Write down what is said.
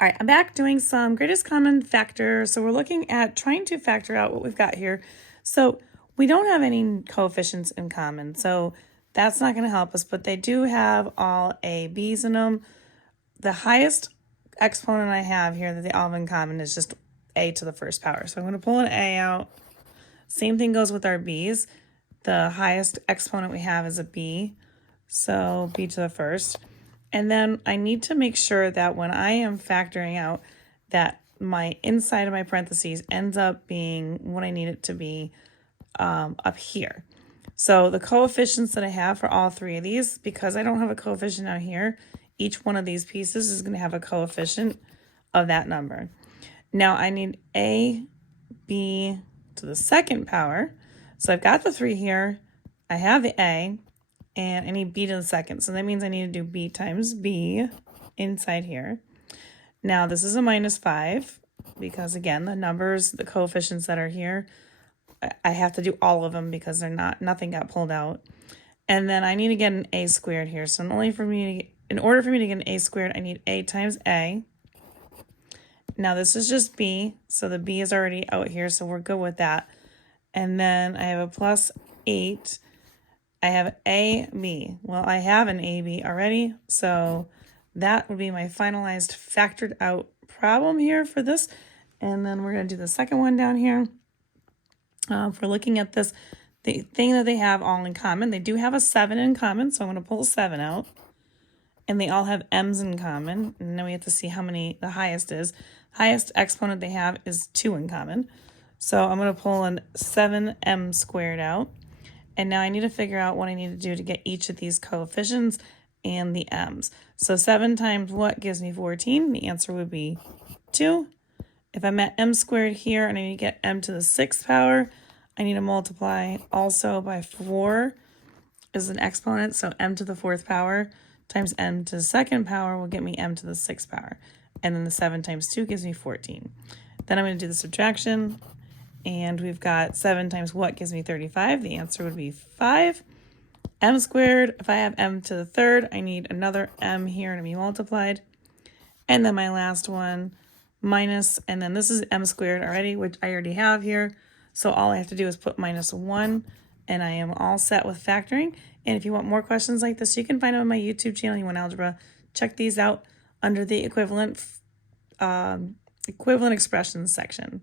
All right, I'm back doing some greatest common factor. So we're looking at trying to factor out what we've got here. So we don't have any coefficients in common, so that's not going to help us, but they do have all a b's in them. The highest exponent I have here that they all have in common is just a to the first power. So I'm going to pull an a out. Same thing goes with our b's. The highest exponent we have is a b, so b to the first. And then I need to make sure that when I am factoring out that my inside of my parentheses ends up being what I need it to be up here. So the coefficients that I have for all three of these, because I don't have a coefficient out here, each one of these pieces is going to have a coefficient of that number. Now I need a, b to the second power. So I've got the 3 here, I have the a, and I need b to the second. So that means I need to do b times b inside here. Now this is a -5 because again, the numbers, the coefficients that are here, I have to do all of them because they're nothing got pulled out. And then I need to get an a squared here. So in order for me to get an a squared, I need a times a. Now this is just b, so the b is already out here, so we're good with that. And then I have a plus 8. I have AB. Well, I have an AB already, so that would be my finalized factored out problem here for this. And then we're going to do the second one down here. If we're looking at this, the thing that they have all in common, they do have a 7 in common, so I'm going to pull a 7 out. And they all have m's in common. And then we have to see how many the highest is. Highest exponent they have is 2 in common. So I'm going to pull an 7m squared out. And now I need to figure out what I need to do to get each of these coefficients and the m's. So 7 times what gives me 14? The answer would be 2. If I'm at m squared here and I need to get m to the 6th power, I need to multiply also by 4 is an exponent. So m to the 4th power times m to the 2nd power will get me m to the 6th power. And then the 7 times 2 gives me 14. Then I'm going to do the subtraction. And we've got 7 times what gives me 35. The answer would be 5. M squared, if I have m to the 3rd, I need another m here to be multiplied. And then my last one, minus, and then this is m squared already, which I already have here. So all I have to do is put -1, and I am all set with factoring. And if you want more questions like this, you can find them on my YouTube channel, You Want Algebra. Check these out under the equivalent expressions section.